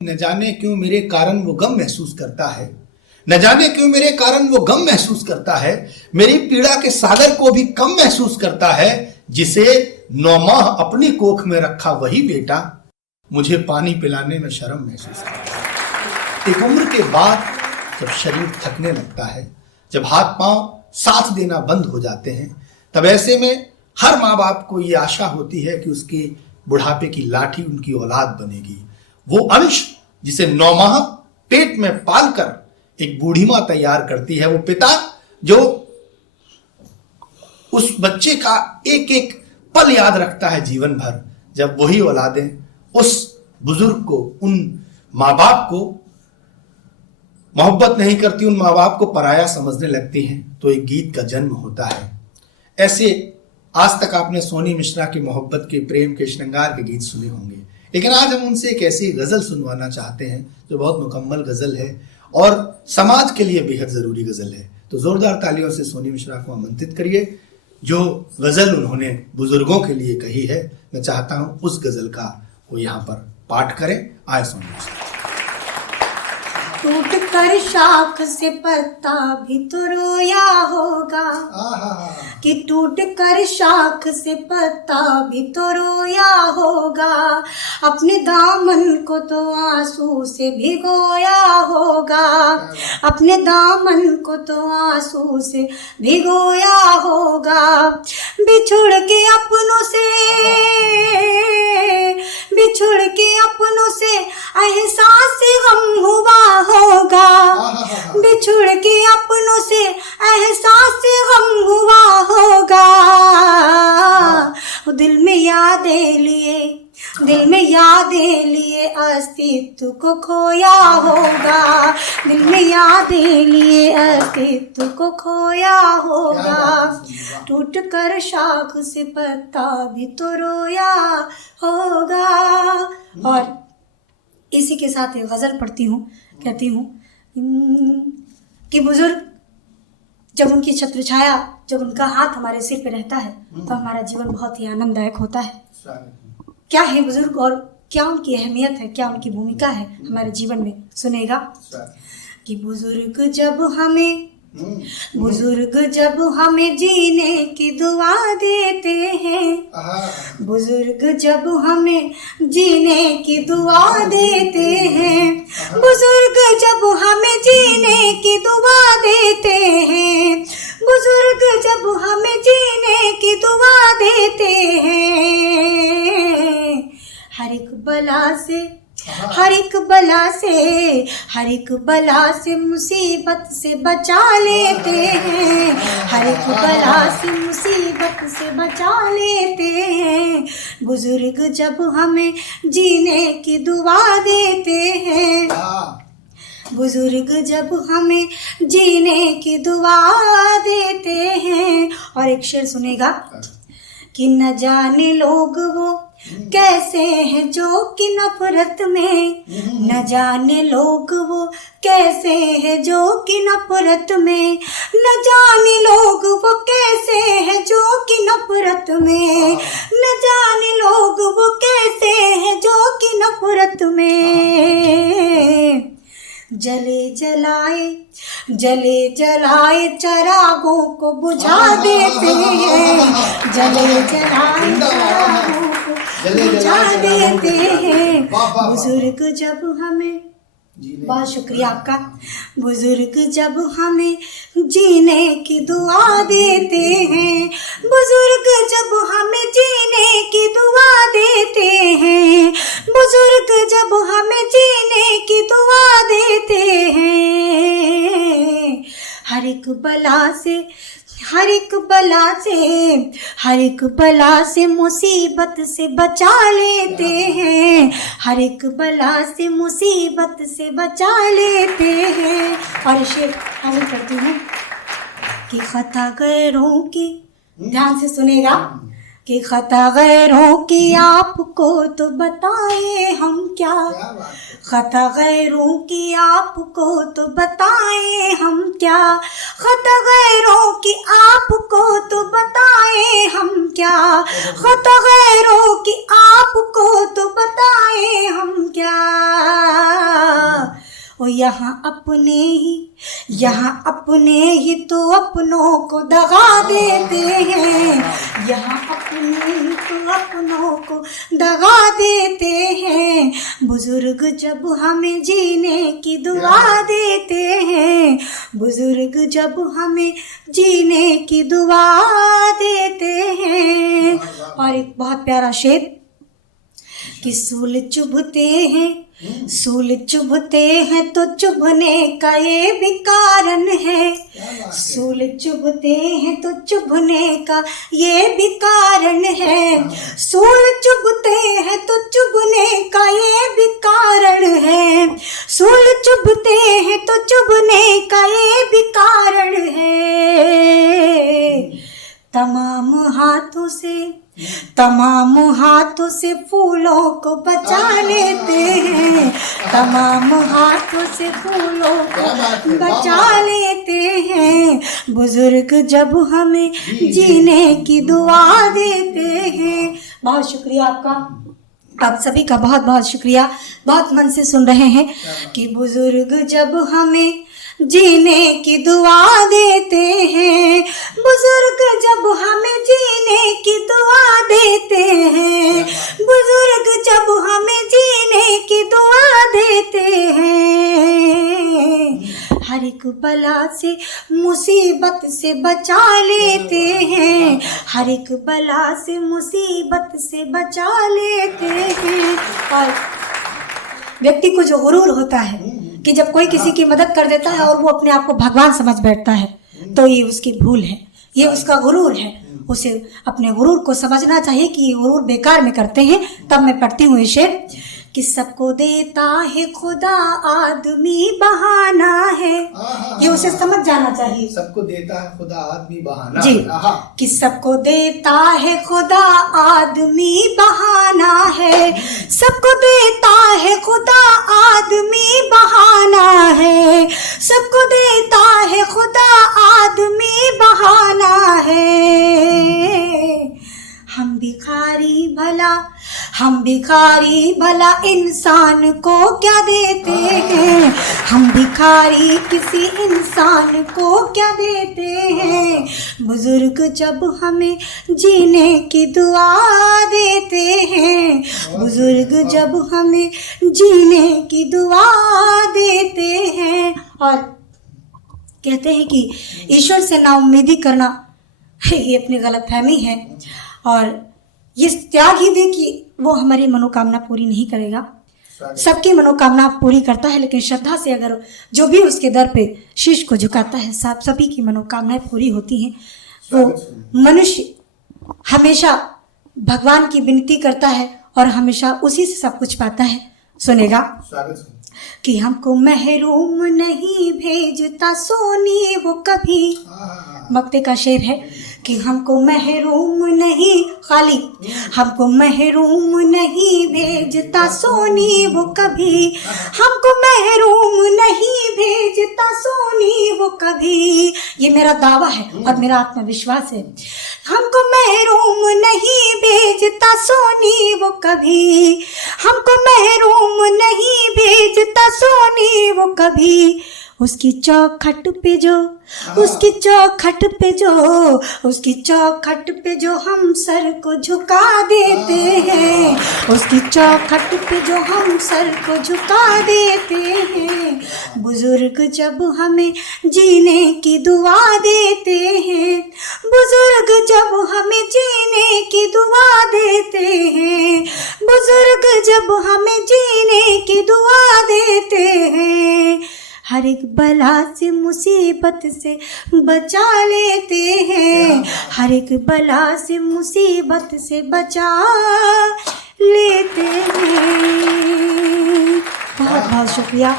न जाने क्यों मेरे कारण वो गम महसूस करता है, न जाने क्यों मेरे कारण वो गम महसूस करता है। मेरी पीड़ा के सागर को भी कम महसूस करता है। जिसे 9 माह अपनी कोख में रखा वही बेटा मुझे पानी पिलाने में शर्म महसूस करता है। एक उम्र के बाद जब शरीर थकने लगता है, जब हाथ पांव साथ देना बंद हो जाते हैं, तब ऐसे में हर माँ बाप को ये आशा होती है कि उसकी बुढ़ापे की लाठी उनकी औलाद बनेगी। वो अंश जिसे 9 माह पेट में पालकर एक बूढ़ी मां तैयार करती है, वो पिता जो उस बच्चे का एक एक पल याद रखता है जीवन भर, जब वही औलादें उस बुजुर्ग को, उन माँ बाप को मोहब्बत नहीं करती, उन माँ बाप को पराया समझने लगती हैं, तो एक गीत का जन्म होता है। ऐसे आज तक आपने सोनी मिश्रा की मोहब्बत के, प्रेम के, श्रृंगार के गीत सुने होंगे, लेकिन आज हम उनसे एक ऐसी गजल सुनवाना चाहते हैं जो बहुत मुकम्मल गजल है और समाज के लिए बेहद जरूरी गजल है। तो जोरदार तालियों से सोनी मिश्रा को आमंत्रित करिए। जो गजल उन्होंने बुजुर्गों के लिए कही है, मैं चाहता हूं उस गजल का वो यहाँ पर पाठ करें। आए सोनी मिश्रा। टूट कर शाख से पत्ता भी तो रोया होगा, कि टूट कर शाख से पत्ता भी तो रोया होगा, अपने दामन को तो आंसू से भिगोया होगा, अपने दामन को तो आंसू से भिगोया होगा। बिछुड़ के अपनों से, बिछुड़ के अपनों से एहसास गम हुआ होगा, बिछुड़ के अपनों से एहसास गम हुआ होगा। दिल में यादें लिए, दिल में यादें लिए अस्तित्व को खोया होगा, दिल में यादें लिए अस्तित्व को खोया होगा। टूट कर शाख से पत्ता भी तो रोया होगा। और इसी के साथ एक गज़ल पढ़ती हूँ, कहती हूँ कि बुजुर्ग जब उनकी छत्र छाया, जब उनका हाथ हमारे सिर पे रहता है, तो हमारा जीवन बहुत ही आनंददायक होता है। क्या है बुजुर्ग और क्या उनकी अहमियत है, क्या उनकी भूमिका है हमारे जीवन में, सुनेगा। कि बुजुर्ग जब हमें, बुजुर्ग जब हमें जीने की दुआ देते हैं, बुजुर्ग जब हमें जीने की दुआ देते हैं, बुजुर्ग जब हमें जीने की दुआ देते हैं, बुजुर्ग जब हमें जीने की दुआ देते हैं, हर एक बला से, हर एक बला से, हर एक बला से मुसीबत से बचा लेते हैं, हर एक बला से मुसीबत से बचा लेते हैं, बुजुर्ग जब हमें जीने की दुआ देते हैं, बुजुर्ग जब हमें जीने की दुआ देते हैं। और एक शेर सुनेगा कि न जाने लोग वो कैसे हैं जो कि नफरत में, न जाने लोग वो कैसे हैं जो कि नफरत में, न जाने लोग वो कैसे हैं जो कि नफरत में, न जाने लोग वो कैसे हैं जो कि नफरत में। जले जलाए, जले जलाए चिरागों को बुझा देते हैं, जले जलाए चिरागों को बुझा देते हैं, बुजुर्ग जब हमें, बहुत शुक्रिया आपका, बुजुर्ग जब हमें जीने की दुआ देते हैं, बुजुर्ग जब हमें जीने की दुआ देते हैं, बुजुर्ग जब हमें जीने की दुआ देते हैं, हर एक बला से, हर एक बला से, हर एक बला से मुसीबत से बचा लेते हैं, हर एक बला से मुसीबत से बचा लेते हैं। और शेर हाजिर करती हूँ कि खता गैरों की, ध्यान से सुनेगा, कि खता गैरों की आपको तो बताएं हम क्या, खता गैरों की आपको तो बताएं हम क्या, खता गैरों की आपको तो बताएं हम क्या, खता गैरों की आपको तो बताएं हम क्या। और यहाँ अपने ही तो अपनों को दगा देते हैं, यहाँ अपने ही तो अपनों को दगा देते हैं। बुजुर्ग जब हमें जीने की दुआ देते हैं, बुजुर्ग जब हमें जीने की दुआ देते हैं। और एक बहुत प्यारा शेर कि सूल चुभते हैं तो चुभने का ये भी कारण है, सूल चुभते हैं तो चुभने का ये भी कारण है, सूल चुभते हैं तो चुभने का ये भी कारण है, सूल चुभते हैं तो चुभने का ये भी कारण है। तमाम हाथों से फूलों को बचा लेते हैं, तमाम हाथों से फूलों को बचा लेते हैं। बुजुर्ग जब हमें जीने की दुआ देते हैं। बहुत शुक्रिया आपका, आप सभी का बहुत बहुत शुक्रिया, बहुत मन से सुन रहे हैं कि बुजुर्ग जब हमें जीने की दुआ देते हैं, बुजुर्ग जब हमें जीने की दुआ देते हैं, बुजुर्ग जब हमें जीने की दुआ देते हैं। हर एक बला से मुसीबत से बचा लेते हैं, हर एक बला से मुसीबत से बचा लेते हैं। और व्यक्ति को जो गुरूर होता है कि जब कोई किसी की मदद कर देता है और वो अपने आप को भगवान समझ बैठता है, तो ये उसकी भूल है, ये उसका गुरूर है। उसे अपने गुरूर को समझना चाहिए कि ये गुरूर बेकार में करते हैं। तब मैं पढ़ती हूँ ये शेर कि सबको देता है खुदा आदमी बहाना है, ये उसे समझ जाना चाहिए। सबको देता है खुदा आदमी बहाना जी, कि सबको देता है खुदा आदमी बहाना है, सबको देता है खुदा आदमी बहाना है, सबको देता है खुदा आदमी बहाना है। हम भिखारी भला इंसान को क्या देते हैं, हम भिखारी किसी इंसान को क्या देते हैं। बुजुर्ग जब हमें जीने की दुआ देते हैं, बुजुर्ग जब हमें जीने की दुआ देते हैं। और कहते हैं कि ईश्वर से नाउम्मीदी करना ये अपनी गलतफहमी है, और ये त्याग ही दे कि वो हमारी मनोकामना पूरी नहीं करेगा। सबकी मनोकामना पूरी करता है, लेकिन श्रद्धा से अगर जो भी उसके दर पे शीश को झुकाता है, सभी की मनोकामनाएं पूरी होती हैं। वो मनुष्य हमेशा भगवान की विनती करता है और हमेशा उसी से सब कुछ पाता है। सुनेगा कि हमको महरूम नहीं भेजता सोनी वो कभी, मक्ते का शेर है कि हमको महरूम नहीं, खाली हमको महरूम नहीं भेजता सोनी वो कभी, हमको महरूम नहीं भेजता सोनी वो कभी। ये मेरा दावा है और मेरा आत्मविश्वास है। हमको महरूम नहीं भेजता सोनी वो कभी, हमको महरूम नहीं भेजता सोनी वो कभी। उसकी चौखट पे जो, उसकी चौखट पे जो, उसकी चौखट पे जो हम सर को झुका देते हैं, उसकी चौखट पे जो हम सर को झुका देते हैं। बुजुर्ग जब हमें जीने की दुआ देते हैं, बुजुर्ग जब हमें जीने की दुआ देते हैं, बुजुर्ग जब हमें जीने की दुआ देते हैं। हर एक बला से मुसीबत से बचा लेते हैं, हर एक बला से मुसीबत से बचा लेते हैं। बहुत बहुत शुक्रिया।